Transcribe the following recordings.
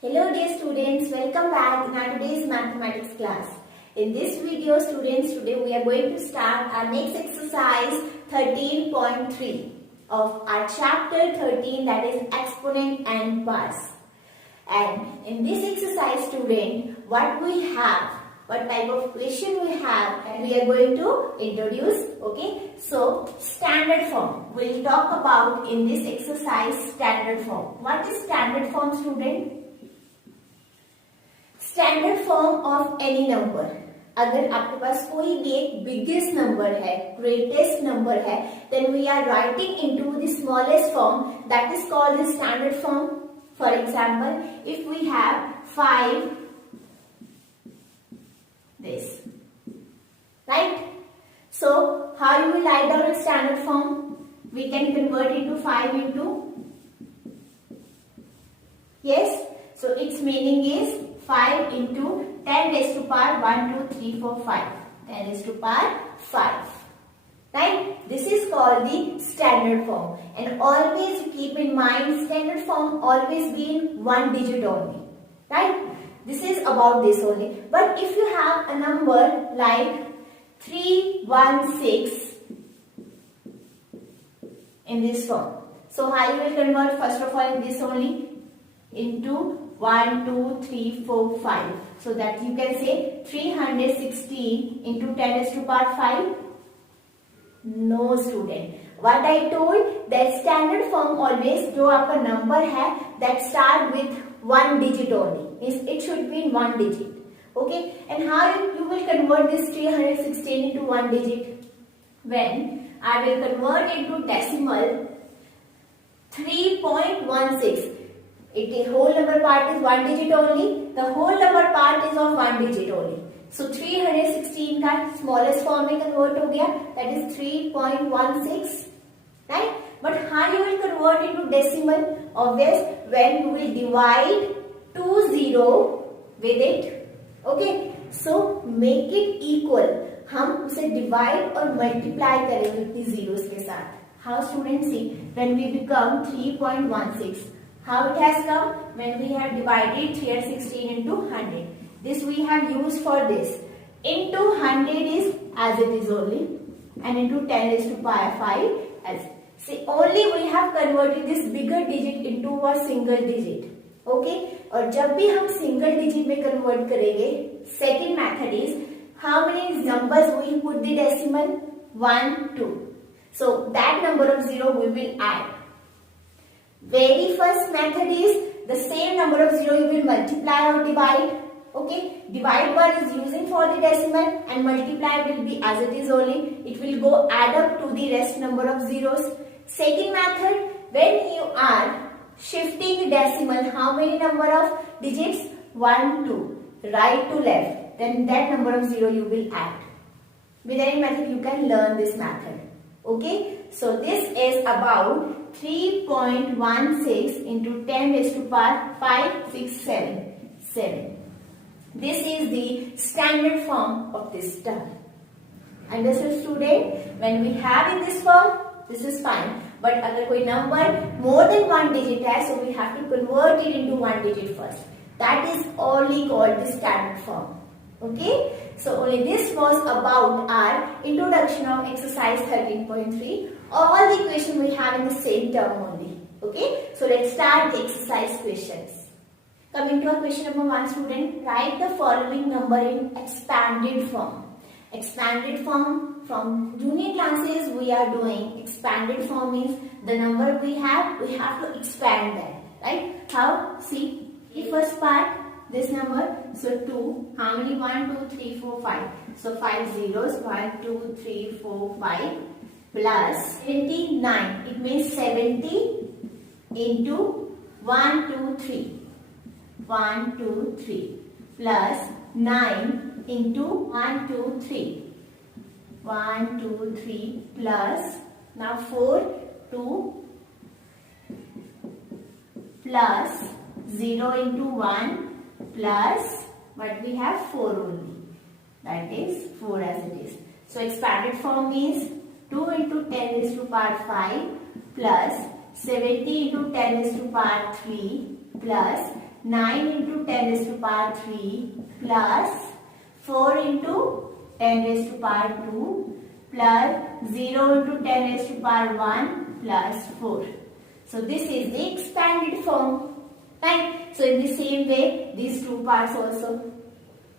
Hello dear students, welcome back in our today's mathematics class. In this video students, today we are going to start our next exercise 13.3 of our chapter 13, that is exponent and parts. And in this exercise student, what type of question we have, and we are going to introduce. Okay, so standard form, we'll talk about in this exercise standard form. What is standard form student? Standard form of any number. अगर आपके पास कोई भी एक biggest number है, greatest number है, then we are writing into the smallest form, that is called the standard form. For example, if we have 5 this, right? So how you will write down a standard form? We can convert into 5 into, yes, so its meaning is 5 into 10 raised to power 1, 2, 3, 4, 5. 10 raised to power 5. Right? This is called the standard form. And always keep in mind, standard form always be in one digit only. Right? This is about this only. But if you have a number like 316 in this form, so how you will convert? First of all, this only into 1, 2, 3, 4, 5. So that you can say 316 into 10 raised to power 5. No student. What I told, that standard form always जो आपका number है that start with one digit only. It should be in one digit. Okay. And how you will convert this 316 into one digit? When I will convert into decimal 3.16. The whole number part is one digit only. The whole number part is of one digit only. So 316 का smallest form में convert हो गया. That is 3.16, right? But how you will convert into decimal? Obvious, when you will divide 20 with it. Okay. So make it equal. हम उसे divide और multiply करेंगे इतनी zeros के साथ. How students see? When we become 3.16. How it has come? When we have divided 316 into 100. This we have used for this. Into 100 is as it is only. And into 10 raised to power 5 as. See, only we have converted this bigger digit into a single digit. Okay? और जब भी हम single digit में convert करेंगे, second method is, how many numbers we put the decimal? 1, 2. So that number of 0 we will add. Very first method is the same number of 0 you will multiply or divide. Okay, divide one is using for the decimal and multiply will be as it is only. It will go add up to the rest number of zeros. Second method, when you are shifting the decimal, how many number of digits? 1, 2, right to left. Then that number of 0 you will add. With any method you can learn this method. Okay, so this is about 3.16 into 10 raised to power 5, 6, 7. This is the standard form of this term. Understood student? When we have in this form, this is fine. But अगर कोई number more than one digit है, so we have to convert it into one digit first. That is only called the standard form. Okay? So only this was about our introduction of exercise 13.3. All the questions we have in the same term only. Okay? So let's start the exercise questions. Coming to our question number 1 student, write the following number in expanded form. Expanded form, from junior classes we are doing expanded form means the number we have to expand that. Right? How? See, the first part, this number, so 2, how many? 1, 2, 3, 4, 5. So 5 zeros, 1, 2, 3, 4, 5 plus 79. It means 70 into 1, 2, 3. 1, 2, 3 plus 9 into 1, 2, 3. 1, 2, 3 plus, now 4, 2 plus 0 into 1 plus, but we have 4 only. That is 4 as it is. So expanded form means 2 into 10 raised to power 5 plus 70 into 10 raised to power 3 plus 9 into 10 raised to power 3 plus 4 into 10 raised to power 2 plus 0 into 10 raised to power 1 plus 4. So this is the expanded form. Right? So in the same way, these two parts also.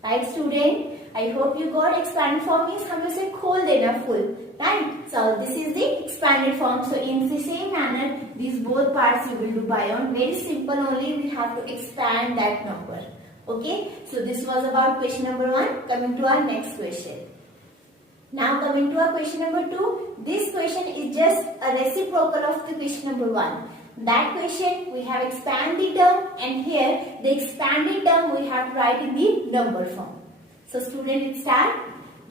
Right, student? I hope you got expanded form means हम इसे खोल देना full. Right? So this is the expanded form. So in the same manner, these both parts you will do by on. Very simple only. We have to expand that number. Okay? So this was about question number 1. Coming to our next question. Now coming to our question number 2. This question is just a reciprocal of the question number 1. That question we have expanded term, and here the expanded term we have to write in the number form. So student, it start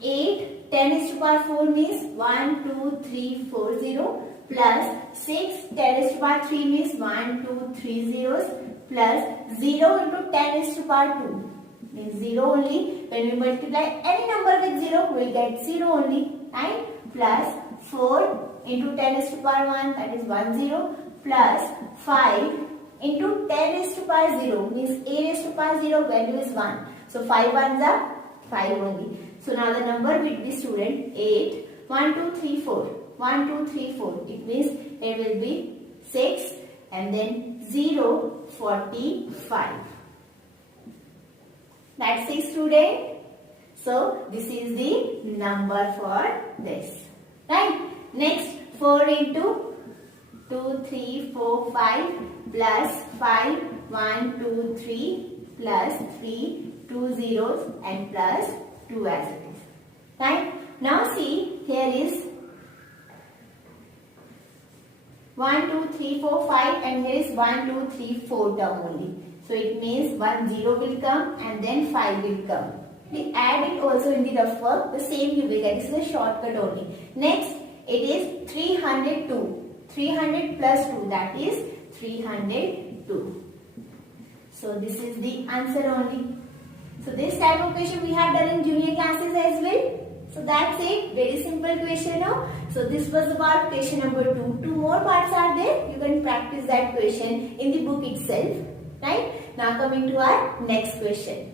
8 10 raised to power 4 means 1 2 3 4 0 plus 6 10 raised to power 3 means 1 2 3 zeros plus 0 into 10 raised to power 2 means 0 only. When we multiply any number with 0 we will get 0 only, right? Plus 4 into 10 raised to power 1, that is 1 0, plus 5 into 10 raised to power 0 means a raised to power 0 value is 1. So 5 ones are 5 only. So now the number will be, student, 8 1 2 3 4 1 2 3 4. It means there will be 6 and then 0 45. That's it, student. So this is the number for this. Right? Next, 4 into 2 3 4 5 plus 5 1 2 3 plus 3 2 zeros and plus 2 as it is. Right? Now see, here is 1 2 3 4 5 and here is 1 2 3 4 term only. So it means 1 0 will come and then 5 will come. We add it also in the rough work, the same you will get. This is a shortcut only. Next, it is 302. 300 plus 2, that is 302. So this is the answer only. So this type of question we have done in junior classes as well. So that's it. Very simple question now. So this was about question number 2. 2 more parts are there. You can practice that question in the book itself. Right? Now coming to our next question.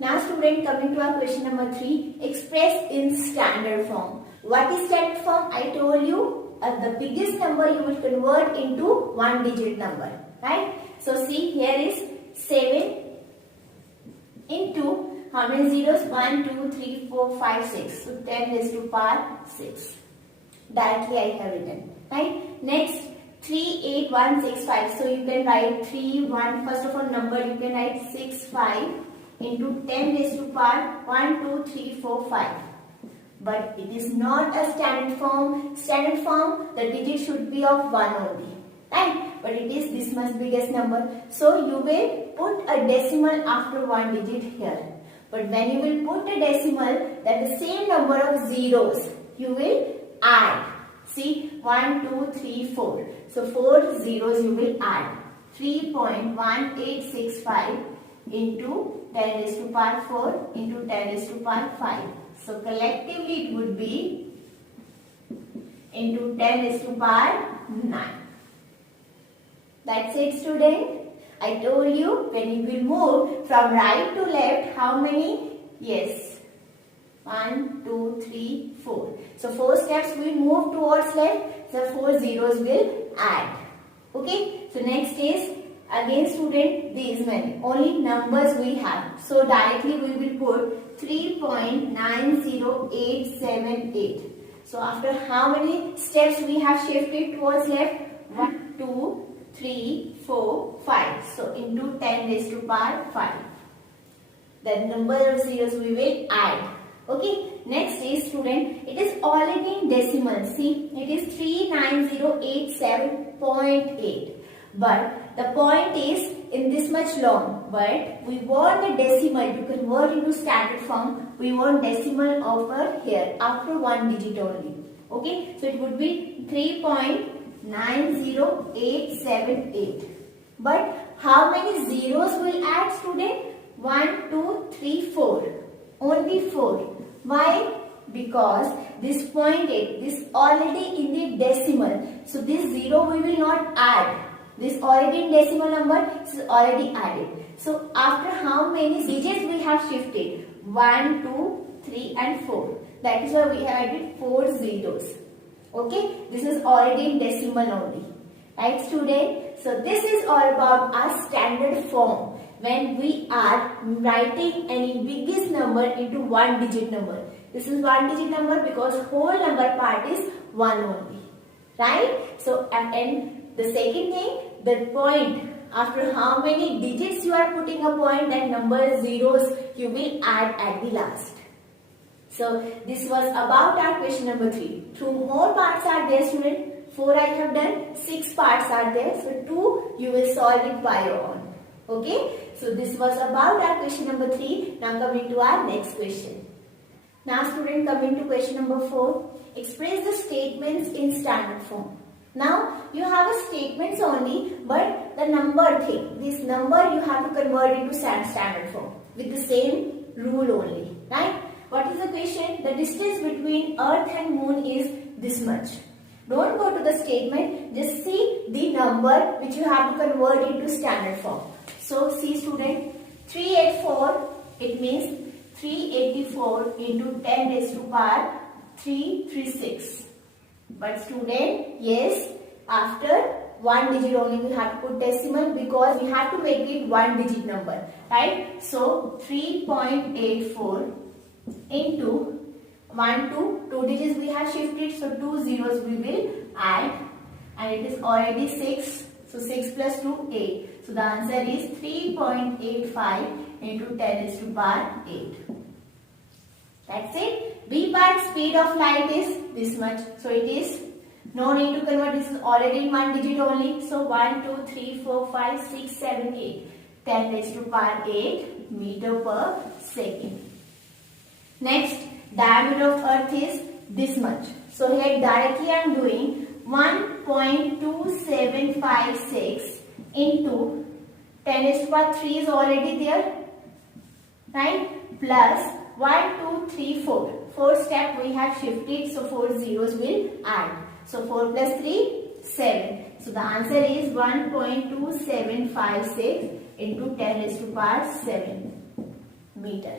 Now student, coming to our question number 3. Express in standard form. What is standard form? I told you the biggest number you will convert into 1 digit number. Right? So see, here is 7 into how many zeros? 1, 2, 3, 4, 5, 6. So 10 raised to power 6. Directly I have written. Right? Next, 3, 8, 1, 6, 5. So you can write 3, 1. First of all, number you can write 6, 5 into 10 raised to power 1, 2, 3, 4, 5. But it is not a standard form. Standard form, the digit should be of 1 only. Right? But it is this much biggest number. So you will put a decimal after 1 digit here. But when you will put a decimal, that the same number of zeros, you will add. See, 1, 2, 3, 4. So 4 zeros you will add. 3.1865 into 10 raised to power 4 into 10 raised to power 5. So collectively it would be into 10 raised to power 9. That's it, student. I told you when you will move from right to left, how many? Yes. 1, 2, 3, 4. So 4 steps we move towards left. So 4 zeros will add. Okay. So next is again, student, these many. Only numbers we have. So directly we will put 3.90878. So after how many steps we have shifted towards left? 1, 2, 3, 4, 5. So into 10 raised to power 5. The number of zeros we will add. Okay. Next is, student, it is already in decimal. See, it is 39087.8. But the point is in this much long. But we want the decimal to convert into standard form. We want decimal over here after 1 digit only. Okay. So it would be 3.90878. But how many zeros will add, student? 1, 2, 3, 4. Only 4. Why? Because this 0.8, this already in the decimal. So this 0 we will not add. This already in decimal number, this is already added. So after how many digits we have shifted? 1, 2, 3 and 4. That is why we have added 4 zeros. Okay, this is already in decimal only. Right, student? So this is all about our standard form when we are writing any biggest number into one digit number. This is one digit number because whole number part is 1 only. Right? So and the second thing, the point, after how many digits you are putting a point, that number zeros you will add at the last. So this was about our question number 3. 2 more parts are there, student. 4 I have done, 6 parts are there. So 2 you will solve it by your own. Okay. So this was about our question number 3. Now coming to our next question. Now student, coming to question number 4. Express the statements in standard form. Now you have a statements only, but the number thing, this number you have to convert into standard form with the same rule only. Right? What is the question? The distance between Earth and Moon is this much. Don't go to the statement, just see the number which you have to convert into standard form. So see student, 384, it means 384 into 10 raised to power 336. But student, yes, after one digit only we have to put decimal because we have to make it one digit number. Right? So 3.84 into 1, 2 digits we have shifted, so 2 zeros we will add, and it is already 6, so 6 plus 2, 8. So the answer is 3.85 into 10 raised to power 8. That's it. B part, speed of light is this much, so it is no need to convert, this is already in one digit only. So 1, 2, 3, 4, 5, 6, 7, 8. 10 raised to power 8 meter per second. Next, diameter of Earth is this much. So here directly I am doing 1.2756 into 10 raised to power 3 is already there, right? Plus 1, 2, 3, 4. 4 step we have shifted, so 4 zeros will add. So 4 plus 3, 7. So the answer is 1.2756 into 10 raised to power 7 meter.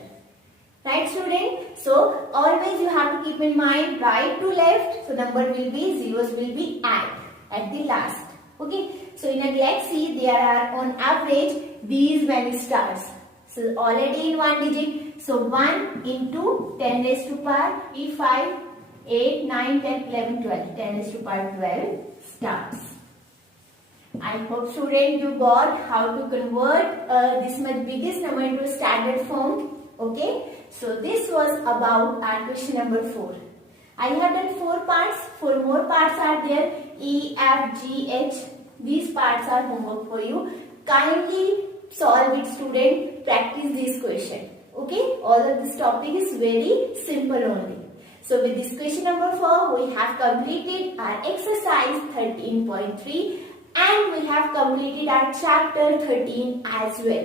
Right, student? So always you have to keep in mind right to left. So number will be, zeros will be add at the last. Okay. So in a galaxy there are on average these many stars. So already in one digit. So 1 into 10 raised to power 5, 8, 9, 10, 11, 12. 10 raised to power 12 stars. I hope student you got how to convert this much biggest number into a standard form. Okay. So this was about our question number 4. I have done 4 parts. 4 more parts are there. E, F, G, H. These parts are homework for you. Kindly solve it, student. Practice this question. Okay. Although this topic is very simple only. So with this question number 4, we have completed our exercise 13.3 and we have completed our chapter 13 as well.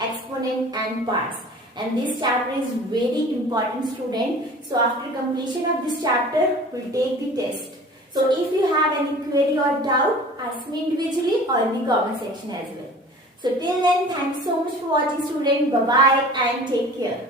Exponent and parts. And this chapter is very important, student. So after completion of this chapter, we'll take the test. So if you have any query or doubt, ask me individually or in the comment section as well. So till then, thanks so much for watching, student. Bye-bye and take care.